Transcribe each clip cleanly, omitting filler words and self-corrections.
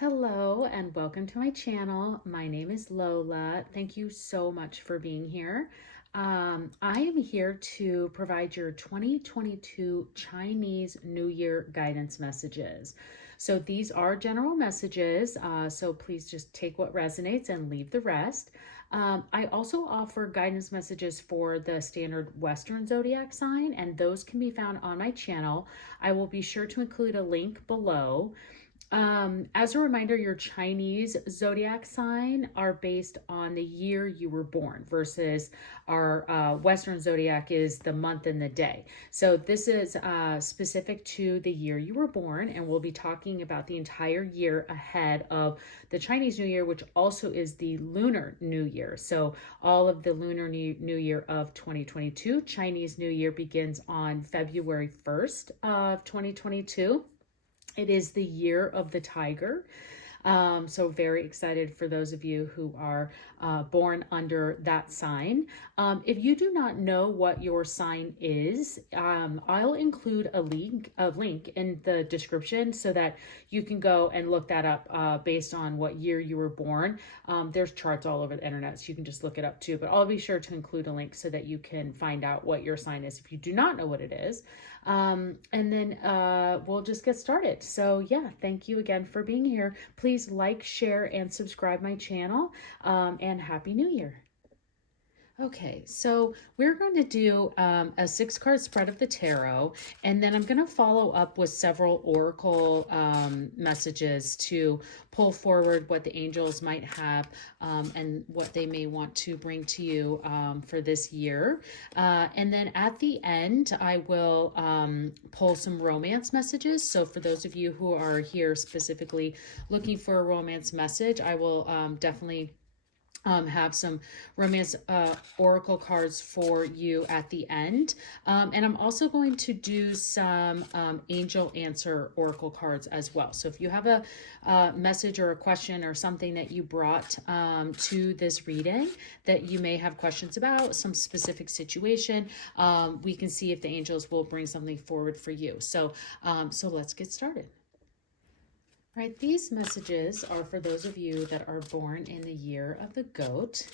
Hello and welcome to my channel. My name is Lola. Thank you so much for being here. I am here to provide your 2022 Chinese New Year guidance messages. So these are general messages, so please just take what resonates and leave the rest. I also offer guidance messages for the standard Western zodiac sign, and those can be found on my channel. I will be sure to include a link below. As a reminder, your Chinese zodiac sign are based on the year you were born versus our Western zodiac is the month and the day. So this is specific to the year you were born, and we'll be talking about the entire year ahead of the Chinese New Year, which also is the Lunar New Year. So all of the Lunar New Year of 2022, Chinese New Year begins on February 1st of 2022. It is the year of the tiger. So very excited for those of you who are born under that sign. If you do not know what your sign is, I'll include a link in the description so that you can go and look that up based on what year you were born. There's charts all over the internet, so you can just look it up too, but I'll be sure to include a link so that you can find out what your sign is if you do not know what it is. And then we'll just get started. So yeah, thank you again for being here. Please like, share, and subscribe my channel, and Happy New Year. Okay, so we're going to do a 6-card spread of the tarot, and then I'm going to follow up with several oracle messages to pull forward what the angels might have and what they may want to bring to you for this year. And then at the end, I will pull some romance messages. So for those of you who are here specifically looking for a romance message, I will definitely have some romance oracle cards for you at the end. And I'm also going to do some angel answer oracle cards as well. So if you have a message or a question or something that you brought to this reading that you may have questions about, some specific situation, we can see if the angels will bring something forward for you. So let's get started. Right, these messages are for those of you that are born in the year of the goat.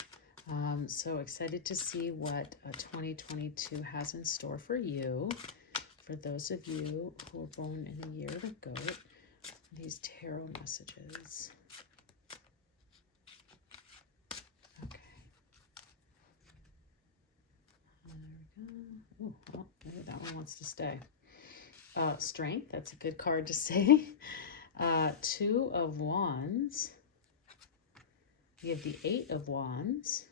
So excited to see what 2022 has in store for you. For those of you who are born in the year of the goat, these tarot messages. Okay. There we go. Oh, well, maybe that one wants to stay. Strength, that's a good card to say. 2 of Wands. We have the 8 of Wands.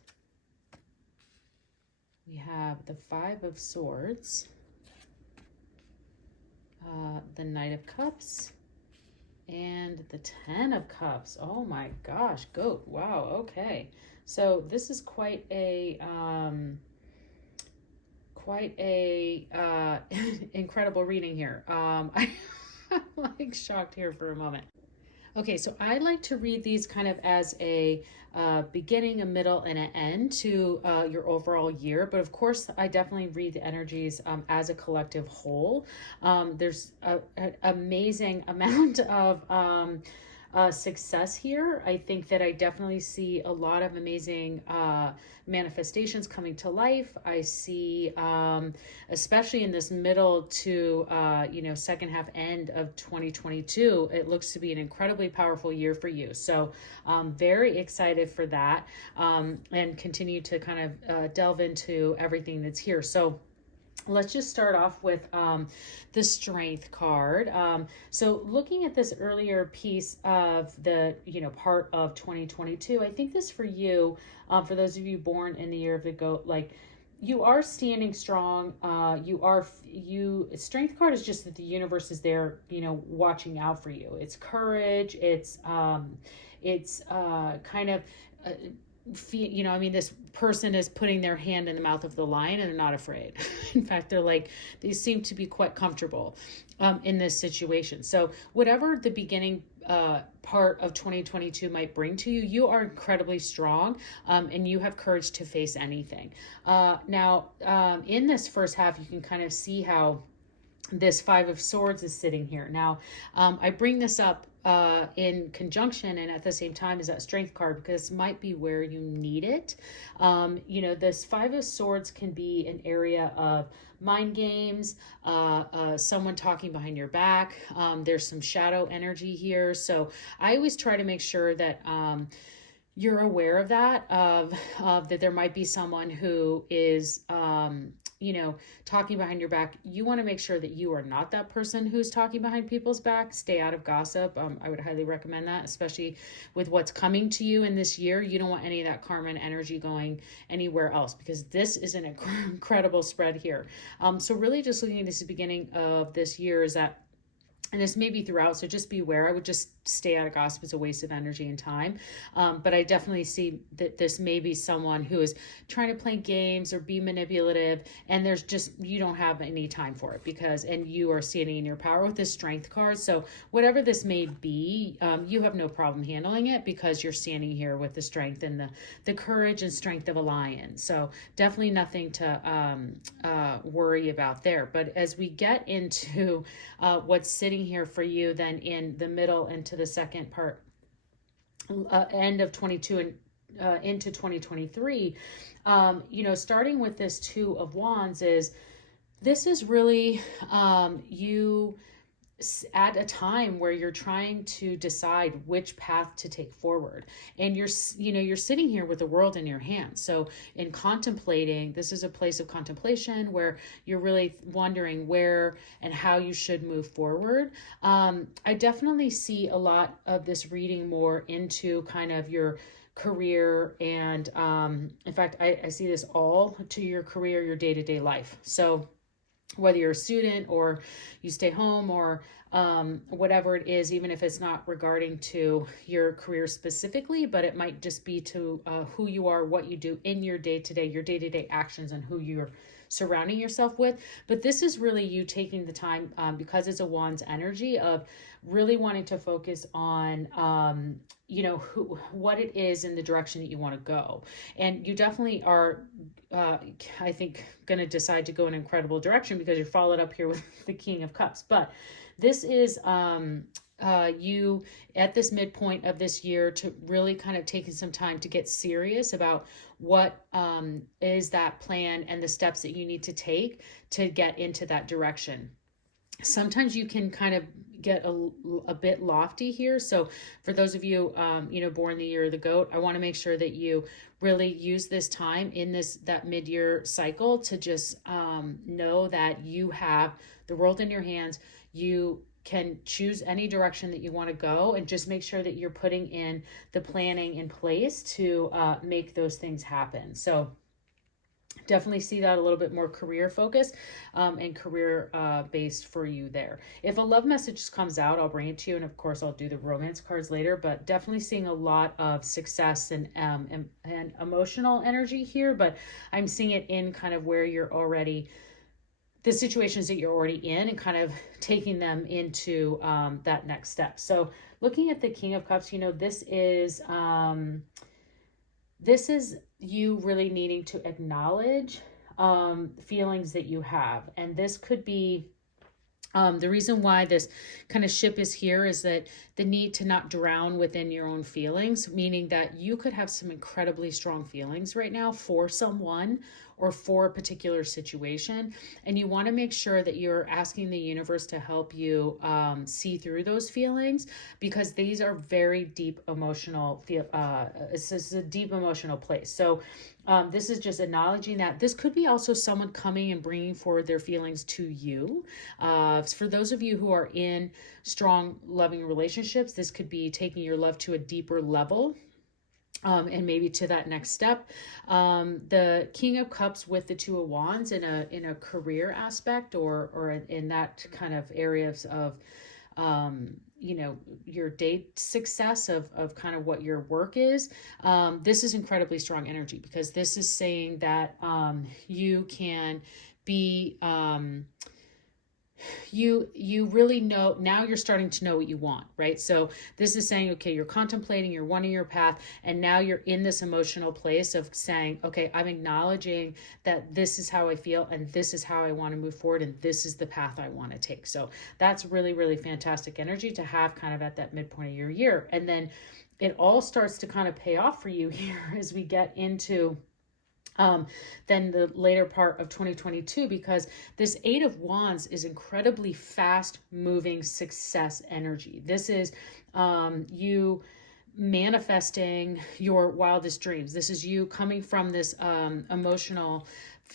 We have the 5 of Swords. The Knight of Cups. And the 10 of Cups. Oh my gosh, goat. Wow, okay. So this is quite a incredible reading here. I'm like shocked here for a moment. Okay, so I like to read these kind of as a beginning, a middle, and an end to your overall year. But of course, I definitely read the energies as a collective whole. There's an amazing amount of success here. I think that I definitely see a lot of amazing manifestations coming to life. I see, especially in this middle to, second half end of 2022, it looks to be an incredibly powerful year for you. So very excited for that and continue to kind of delve into everything that's here. So let's just start off with the Strength card. So looking at this earlier piece of the, part of 2022, I think this for you, for those of you born in the year of the goat, like you are standing strong. Strength card is just that the universe is there, watching out for you. It's courage. It's kind of, this person is putting their hand in the mouth of the lion and they're not afraid. In fact, they seem to be quite comfortable in this situation. So whatever the beginning part of 2022 might bring to you, you are incredibly strong and you have courage to face anything. Now, in this first half, you can kind of see how this 5 of Swords is sitting here. Now, I bring this up in conjunction and at the same time is that Strength card, because this might be where you need it. This Five of Swords can be an area of mind games, someone talking behind your back. There's some shadow energy here. So I always try to make sure that you're aware of that, of that there might be someone who is, talking behind your back. You want to make sure that you are not that person who's talking behind people's back. Stay out of gossip. I would highly recommend that, especially with what's coming to you in this year. You don't want any of that karma and energy going anywhere else, because this is an incredible spread here. So really just looking at this beginning of this year is that, and this may be throughout, so just be aware. I would just stay out of gossip. It's a waste of energy and time. But I definitely see that this may be someone who is trying to play games or be manipulative, and there's just, you don't have any time for it, and you are standing in your power with this Strength card. So whatever this may be, you have no problem handling it, because you're standing here with the strength and the courage and strength of a lion. So definitely nothing to worry about there. But as we get into what's sitting here for you then in the middle into the second part, end of 22 and into 2023, starting with this Two of Wands, this is really you at a time where you're trying to decide which path to take forward, and you're sitting here with the world in your hands. So in contemplating, this is a place of contemplation where you're really wondering where and how you should move forward. I definitely see a lot of this reading more into kind of your career, and in fact, I see this all to your career, your day-to-day life. So whether you're a student or you stay home, or whatever it is, even if it's not regarding to your career specifically, but it might just be to who you are, what you do in your day-to-day actions, and who you're surrounding yourself with. But this is really you taking the time, because it's a Wands energy, of really wanting to focus on what it is in the direction that you want to go. And you definitely are I think going to decide to go in an incredible direction, because you're followed up here with the King of Cups. But this is you at this midpoint of this year to really kind of taking some time to get serious about what is that plan and the steps that you need to take to get into that direction. Sometimes you can kind of get a bit lofty here. So for those of you, born the year of the goat, I want to make sure that you really use this time in that mid-year cycle to just know that you have the world in your hands. You can choose any direction that you want to go, and just make sure that you're putting in the planning in place to make those things happen. So definitely see that a little bit more career focused and career based for you there. If a love message comes out, I'll bring it to you, and of course I'll do the romance cards later. But definitely seeing a lot of success and emotional energy here. But I'm seeing it in kind of where you're already, the situations that you're already in, and kind of taking them into that next step. So looking at the King of Cups, this is you really needing to acknowledge feelings that you have. And this could be the reason why this kind of ship is here, is that the need to not drown within your own feelings, meaning that you could have some incredibly strong feelings right now for someone or for a particular situation. And you want to make sure that you're asking the universe to help you see through those feelings, because these are very deep emotional, this is a deep emotional place. So this is just acknowledging that. This could be also someone coming and bringing forward their feelings to you. For those of you who are in strong, loving relationships, this could be taking your love to a deeper level. And maybe to that next step. The King of Cups with the Two of Wands in a career aspect, or in that kind of areas of your date success, of kind of what your work is. This is incredibly strong energy, because this is saying that you can be you really know, now you're starting to know what you want, right? So this is saying, okay, you're contemplating, you're wanting your path, and now you're in this emotional place of saying, okay, I'm acknowledging that this is how I feel, and this is how I want to move forward, and this is the path I want to take. So that's really, really fantastic energy to have kind of at that midpoint of your year. And then it all starts to kind of pay off for you here as we get into then the later part of 2022, because this Eight of Wands is incredibly fast moving success energy. This is you manifesting your wildest dreams. This is you coming from this emotional,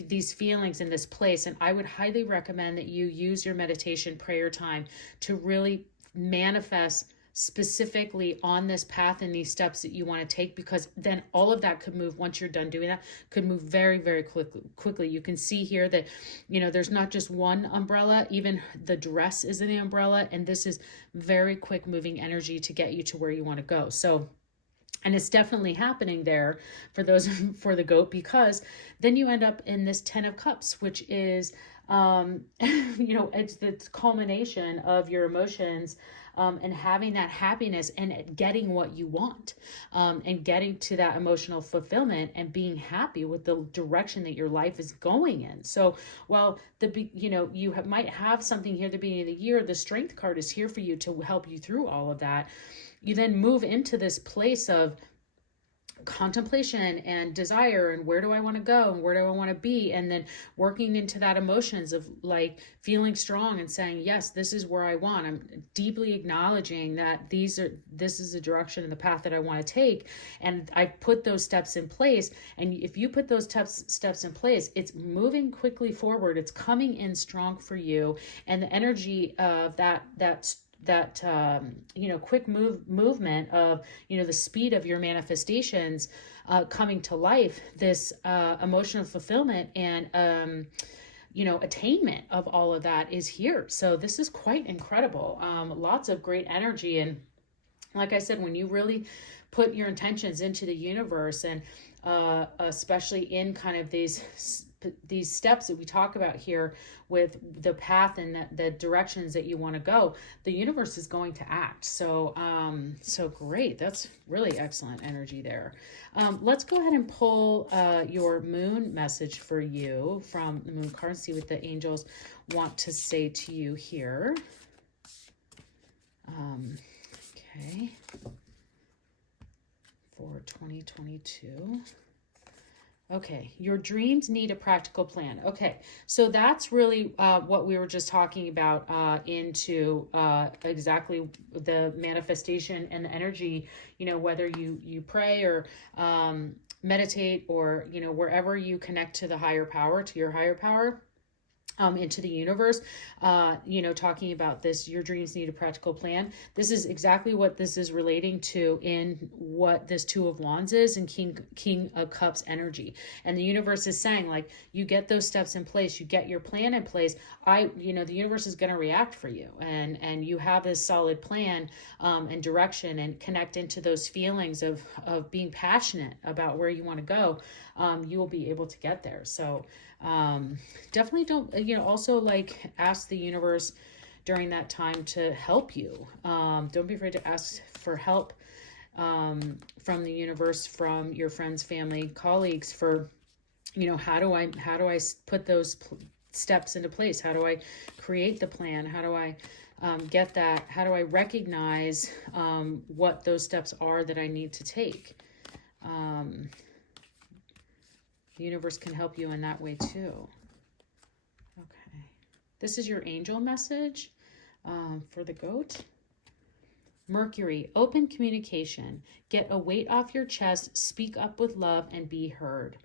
these feelings in this place. And I would highly recommend that you use your meditation prayer time to really manifest specifically on this path and these steps that you want to take, because then all of that could move, once you're done doing that, could move very, very quickly. You can see here that, there's not just one umbrella, even the dress is an umbrella, and this is very quick moving energy to get you to where you want to go. So, and it's definitely happening there for for the goat, because then you end up in this 10 of Cups, which is, it's the culmination of your emotions, and having that happiness and getting what you want, and getting to that emotional fulfillment and being happy with the direction that your life is going in. So while you might have something here at the beginning of the year, the Strength card is here for you to help you through all of that. You then move into this place of contemplation and desire, and where do I want to go and where do I want to be, and then working into that emotions of like feeling strong and saying, yes, this is where I want. I'm deeply acknowledging that this is the direction and the path that I want to take, and I put those steps in place. And if you put those steps in place, it's moving quickly forward, it's coming in strong for you, and the energy of that quick movement of the speed of your manifestations coming to life, this emotional fulfillment and attainment of all of that is here. So this is quite incredible. Lots of great energy, and like I said, when you really put your intentions into the universe, and especially in kind of these steps that we talk about here with the path and the directions that you want to go, the universe is going to act. So so great. That's really excellent energy there. Let's go ahead and pull your moon message for you from the moon card and see what the angels want to say to you here. Okay, for 2022. Okay, your dreams need a practical plan. Okay, so that's really what we were just talking about into exactly the manifestation and the energy, whether you pray or meditate, or, wherever you connect to the higher power, to your higher power, into the universe, talking about this, your dreams need a practical plan. This is exactly what this is relating to in what this Two of Wands is and King of Cups energy. And the universe is saying, like, you get those steps in place, you get your plan in place, the universe is going to react for you, and you have this solid plan and direction, and connect into those feelings of being passionate about where you want to go. You will be able to get there. So definitely don't, also like ask the universe during that time to help you. Don't be afraid to ask for help from the universe, from your friends, family, colleagues, for, how do I put those steps into place? How do I create the plan? How do I get that? How do I recognize what those steps are that I need to take? The universe can help you in that way too. Okay. This is your angel message for the goat. Mercury, open communication. Get a weight off your chest, speak up with love, and be heard.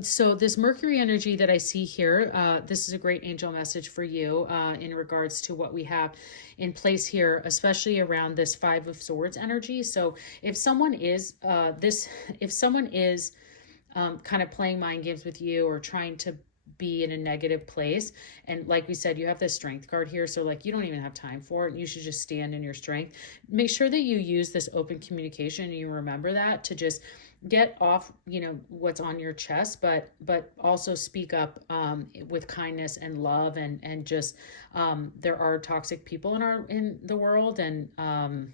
So this Mercury energy that I see here, this is a great angel message for you in regards to what we have in place here, especially around this Five of Swords energy. So if someone is kind of playing mind games with you, or trying to be in a negative place. And like we said, you have the strength card here, so like you don't even have time for it. You should just stand in your strength. Make sure that you use this open communication and you remember that to just get off, you know, what's on your chest, but also speak up with kindness and love, and just there are toxic people in the world, and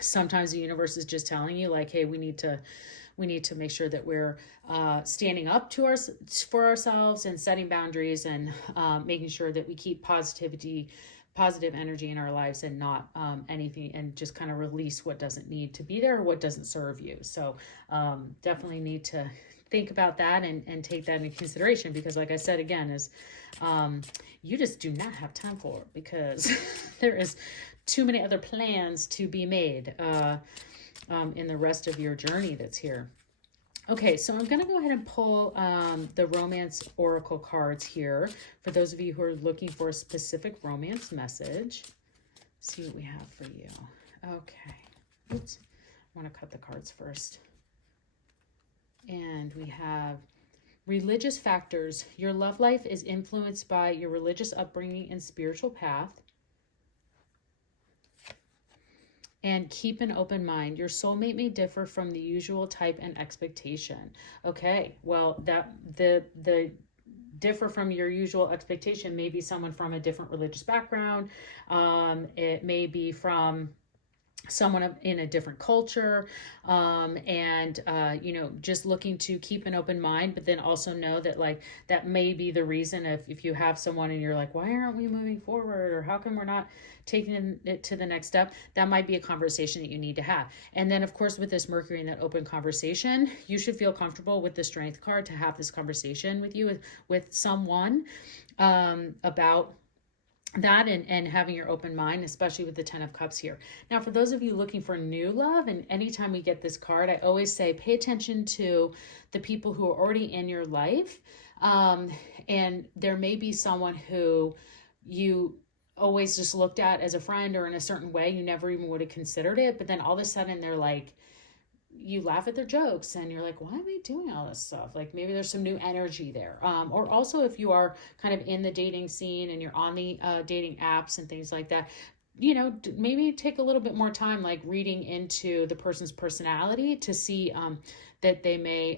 sometimes the universe is just telling you like, hey, we need to make sure that we're standing up to for ourselves and setting boundaries, and making sure that we keep positive energy in our lives, and not anything, and just kind of release what doesn't need to be there or what doesn't serve you. So definitely need to think about that and take that into consideration, because like I said again, is you just do not have time for it, because there is too many other plans to be made in the rest of your journey that's here. Okay, so I'm going to go ahead and pull the romance oracle cards here for those of you who are looking for a specific romance message. See what we have for you. Okay. Oops. I want to cut the cards first. And we have religious factors. Your love life is influenced by your religious upbringing and spiritual path. And keep an open mind. Your soulmate may differ from the usual type and expectation. Okay, well, that the differ from your usual expectation may be someone from a different religious background. It may be from someone in a different culture, and you know, just looking to keep an open mind, but then also know that like that may be the reason if you have someone and you're like, why aren't we moving forward, or how come we're not taking it to the next step, that might be a conversation that you need to have. And then of course with this Mercury and that open conversation, you should feel comfortable with the Strength card to have this conversation with you with someone about that, and having your open mind, especially with the 10 of Cups here. Now, for those of you looking for new love, and anytime we get this card, I always say pay attention to the people who are already in your life. And there may be someone who you always just looked at as a friend or in a certain way, you never even would have considered it, but then all of a sudden they're like, you laugh at their jokes and you're like, why am I doing all this stuff? Like maybe there's some new energy there. Or also if you are kind of in the dating scene and you're on the dating apps and things like that, you know, maybe take a little bit more time, like reading into the person's personality to see that they may,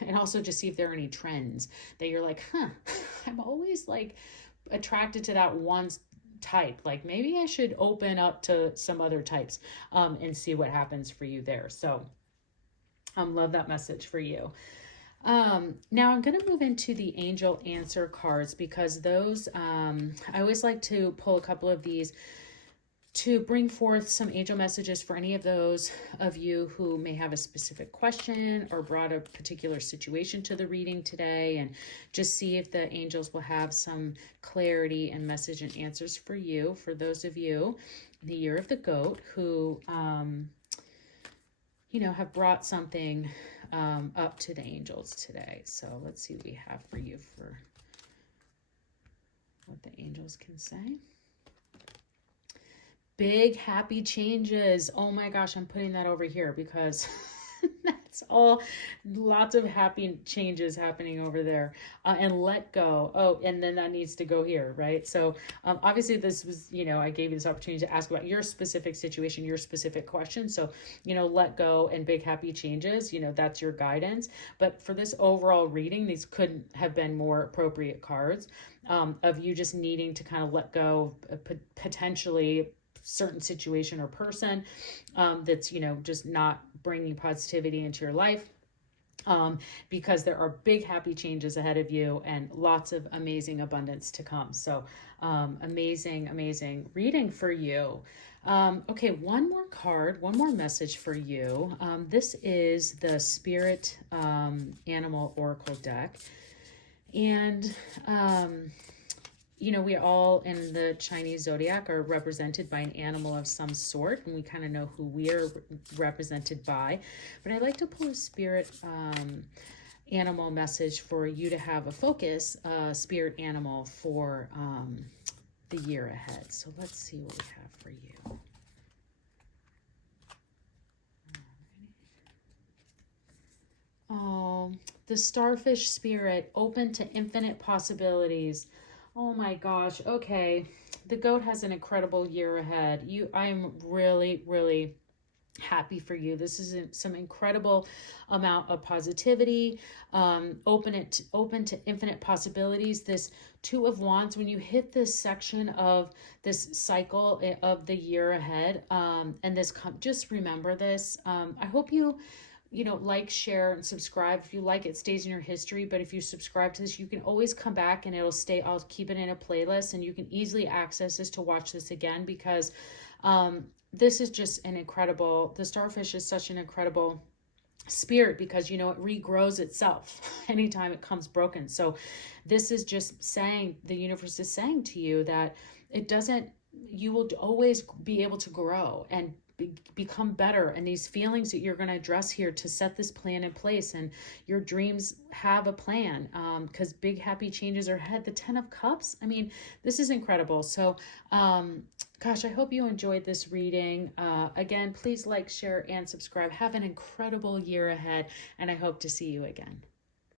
and also just see if there are any trends that you're like, I'm always like attracted to that one type. Like maybe I should open up to some other types and see what happens for you there. So love that message for you. Now I'm going to move into the angel answer cards, because those, I always like to pull a couple of these to bring forth some angel messages for any of those of you who may have a specific question or brought a particular situation to the reading today, and just see if the angels will have some clarity and message and answers for you. For those of you in the year of the goat who, you know, have brought something up to the angels today. So let's see what we have for you, for what the angels can say. Big happy changes. Oh my gosh, I'm putting that over here because that's all, lots of happy changes happening over there. And let go. Oh, and then that needs to go here, right? So obviously this was, you know, I gave you this opportunity to ask about your specific situation, your specific question. So, you know, let go and big happy changes, you know, that's your guidance. But for this overall reading, these couldn't have been more appropriate cards of you just needing to kind of let go of potentially certain situation or person that's, you know, just not bringing positivity into your life, because there are big happy changes ahead of you and lots of amazing abundance to come. So amazing reading for you. Okay, one more card, one more message for you. This is the Spirit Animal Oracle deck. And you know, we all in the Chinese Zodiac are represented by an animal of some sort, and we kind of know who we are represented by. But I like to pull a spirit animal message for you to have a focus, spirit animal for the year ahead. So let's see what we have for you. Oh, the starfish spirit, open to infinite possibilities. Oh my gosh. Okay. The goat has an incredible year ahead. I'm really, really happy for you. This is some incredible amount of positivity, open to infinite possibilities. This Two of Wands, when you hit this section of this cycle of the year ahead, and just remember this. I hope you like, share, and subscribe. If you like it, stays in your history. But if you subscribe to this, you can always come back and it'll stay. I'll keep it in a playlist and you can easily access this to watch this again, because this is just the starfish is such an incredible spirit, because it regrows itself anytime it comes broken. So this is just saying, the universe is saying to you that you will always be able to grow and become better, and these feelings that you're going to address here to set this plan in place, and your dreams have a plan, because big happy changes are ahead. The 10 of Cups, I mean, this is incredible. So gosh, I hope you enjoyed this reading. Again, please like, share, and subscribe. Have an incredible year ahead, and I hope to see you again.